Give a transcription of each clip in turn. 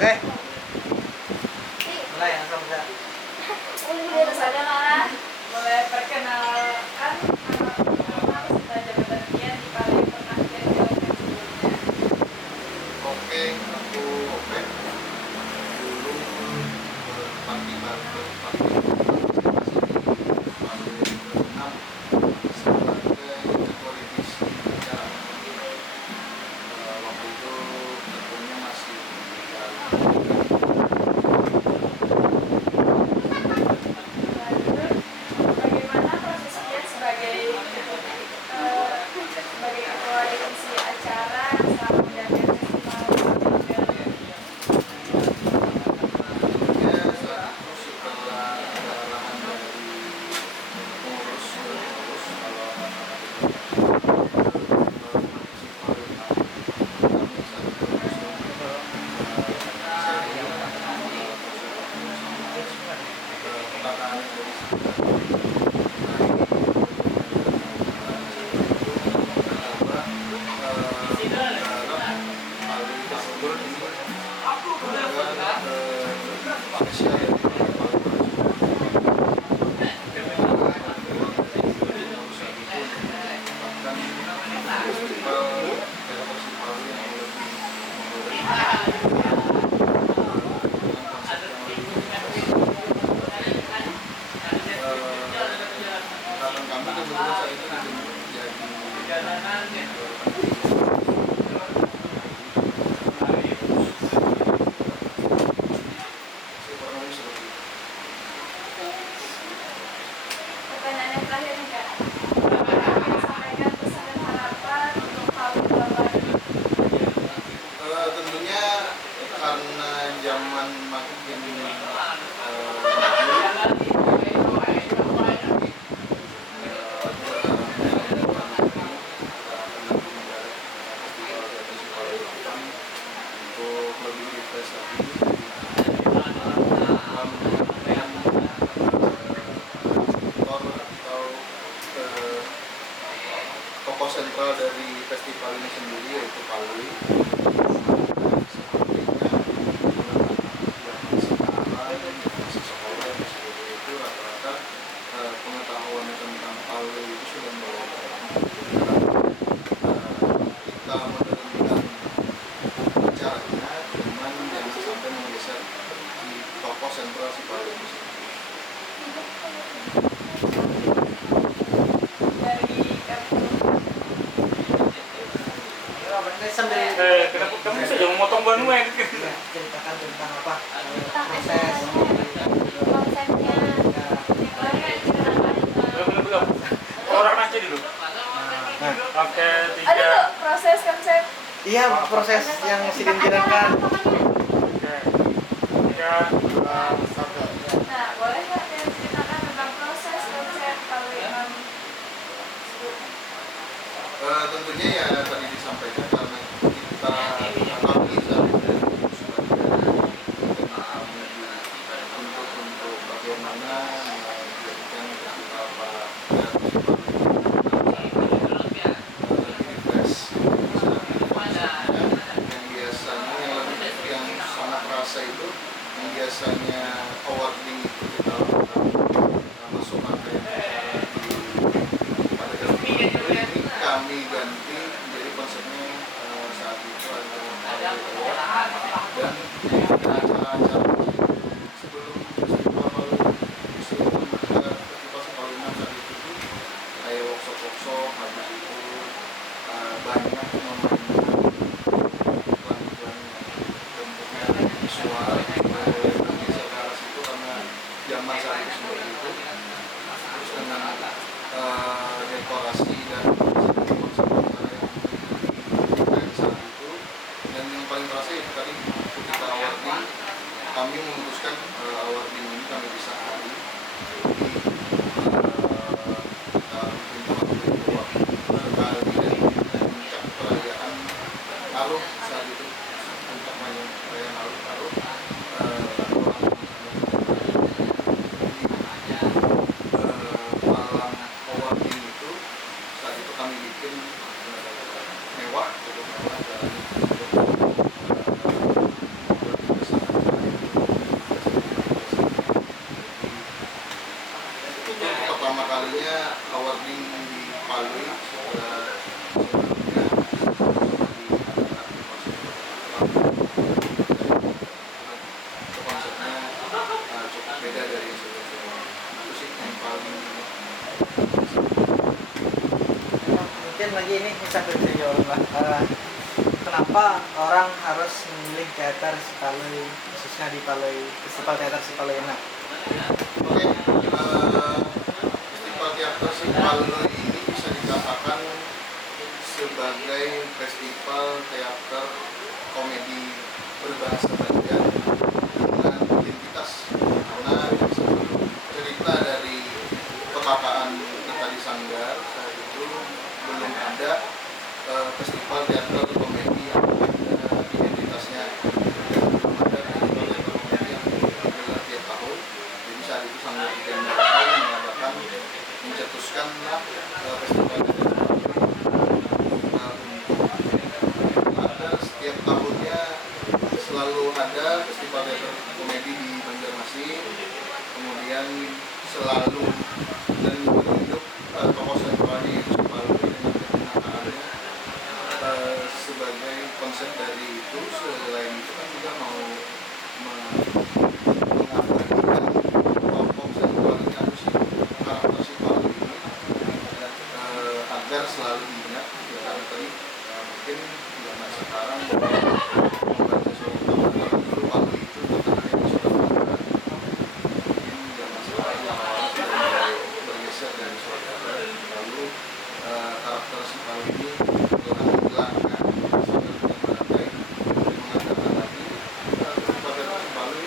Oke. Mulai langsung ya. Mulai perkenalkan nama serta jabatan Kian di Palembang pernah Kian jalankan sebelumnya. Oke, aku Open. Dulu berpakaian sebagai ketua divisi acara. Waktu itu tentunya masih Bagaimana proses Kian sebagai ketua divisi acara selama menjalankan festival Palembang? tentunya saat itu setelah ada arahan dari pengurus kalau Pertanyaan yang terakhir nih Kak. Sampaikan pesan dan harapan untuk Palembang lagi. tentunya karena zaman makin untuk lebih refresh lagi atau tokoh sentral dari festival ini sendiri yaitu Palwi. Pengetahuan tentang Palwi itu sudah mulai kita menurunkan acaranya, cuman jangan sampai menggeser di tokoh sentral si Palwi itu sendiri. Dari Sambil Kenapa kamu bisa jangan memotong ban gue? ceritakan tentang apa Tentang proses konsepnya. Belum. Orang aja dulu. Oke, ada tiga. tuh proses konsep. iya proses yang Sidin kirakan. Oke. Tiga, dua, satu. Nah, boleh nggak yang ceritakan tentang proses konsep Palembang? Tentunya ya tadi disampaikan karena kita kami sebagai untuk bagaimana menjadikan festival yang biasanya yang sangat rasa itu yang biasanya awarding itu kita lakukan masuk rangkaian acara pada festival ini kami ganti menjadi konsepnya saat itu ada award dan acara-acara sebelum festival festival Sepaliman saat itu tuh kayak workshop habis itu banyak memainkan iklan-iklan bentuknya visual geser ke arah situ karena zaman saat itu seperti itu terus dengan dekorasi dan konsep acara yang saat itu dan yang paling terasa itu tadi ketika awarding kami memutuskan awarding ini kami bisa hari kita bikin waktu dari puncak perayaan Aruh saat itu puncak perayaan Aruh malam awarding itu saat itu kami bikin mewah cukup mewah dan lagi ini sambil saya jawab Mbak. Kenapa orang harus memilih teater Sipalui, khususnya di Palui, Festival Teater Sipalui Enak? Oke, Festival Teater Sipalui ini bisa dikatakan sebagai festival teater komedi berbahasa Banjar dengan identitas. Karena cerita dari kekakakan kita di Sanggar saat itu belum ada festival teater komedi yang ada identitasnya. Belum ada festival teater komedi yang digelar tiap tahun. Jadi saat itu Sanggar Tiga mengadakan mencetuskanlah festival teater ada setiap tahunnya selalu ada festival teater komedi di Banjarmasin, kemudian selalu dan menunjuk tokoh sentralnya yaitu Sipalui dengan kebenakaannya sebagai konsep dari itu. Selain itu kan juga mau mengabadikan tokoh sentral ini atau karakter Sipalui ini agar selalu diingat ya, karena tadi mungkin zaman sekarang membaca surat Al-Baqarah dulu Palu itu terkenal di surat Al-Baqarah. Mungkin zaman sekarang orang sudah mulai bergeser dari surat Al-Baqarah, lalu karakter si Palu ini telah dihilangkan sebagai mengatakan lagi kepada si Palu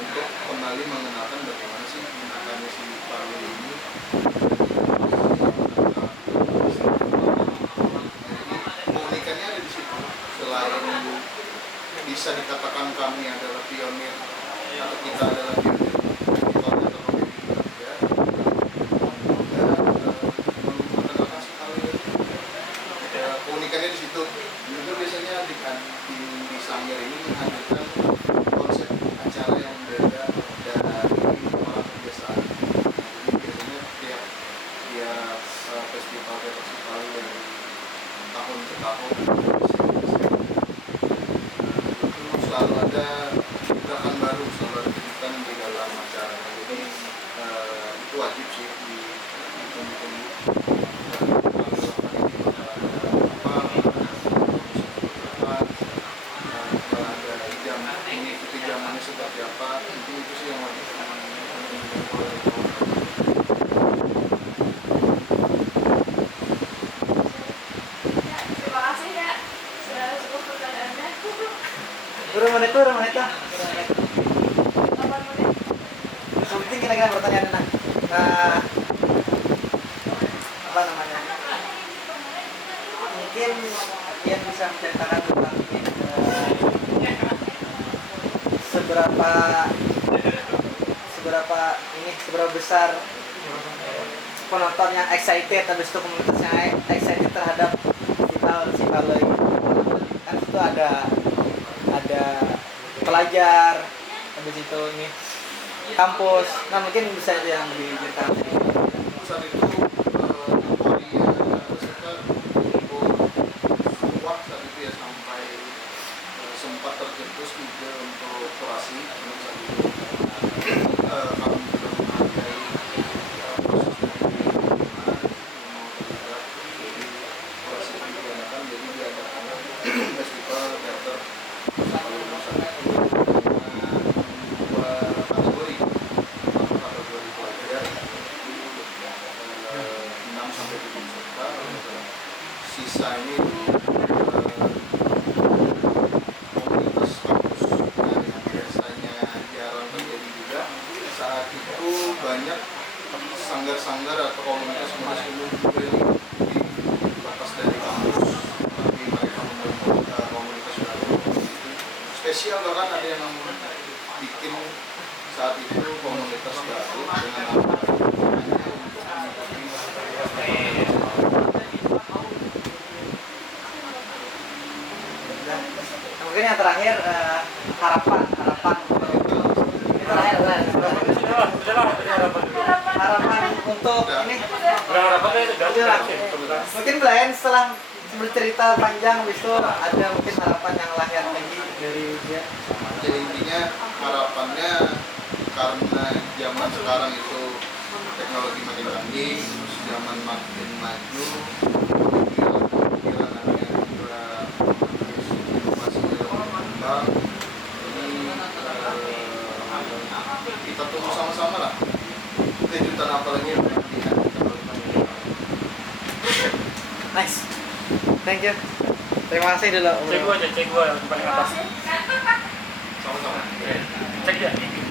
untuk kembali mengenalkan bagaimana sih gunakannya si Palu ini. Keunikannya ada di situ. Selain bisa dikatakan kami adalah pionir atau kita adalah pionir festival teater komedi di Banjar, juga memperkenalkan si Palu. Keunikannya di situ. Juga biasanya di Sanggar ini menghadirkan konsep acara yang berbeda dari orang kebiasaan. Jadi biasanya tiap festival teater si Palu dari tahun ke tahun itu selalu ada gerakan baru, selalu ada kejutan di dalam acara. Jadi itu wajib sih ditunggu-tunggu. Kalau ada jam mengikuti zamannya seperti apa, itu sih yang wajib. Terima kasih ya. Sudah cukup pertanyaannya. Berapa menit tuh? Berapa menit? 8 menit. Penting kira-kira pertanyaan apa namanya? Mungkin yang bisa menceritakan tentang ini seberapa besar penonton yang excited, habis itu komunitas yang excited terhadap festival Sipalui. Kan itu ada pelajar, habis itu ini kampus. Nah mungkin bisa itu yang lebih detail. Saat itu euforia peserta kuat saat itu ya, sampai sempat tercetus juga untuk kurasi. Saat itu kami juga menghargai proses dari kurasi itu diadakan, jadi diadakan festival teater Sipalui saat itu dengan dua kategori. Kategori pelajar 6 sampai 7 peserta, sisa ini komunitas kampus yang biasanya jarang terjadi juga. Saat itu banyak sanggar-sanggar atau komunitas-komunitas umum juga yang dilepas dari kampus, tapi mereka membentuk komunitas baru spesial, bahkan ada yang bikin saat itu komunitas baru dengan nama Mungkin yang terakhir harapan ini harapan untuk ini mungkin Brian setelah bercerita panjang itu ada mungkin harapan yang lahir lagi dari dia. Jadi intinya harapannya, karena zaman sekarang itu teknologi makin canggih, zaman makin maju, apalagi yang berlebihan terlalu Nice. Thank you. Terima kasih dulu. Cek gua aja, cek gua yang paling atas. Terima kasih. sama-sama. Cek ya.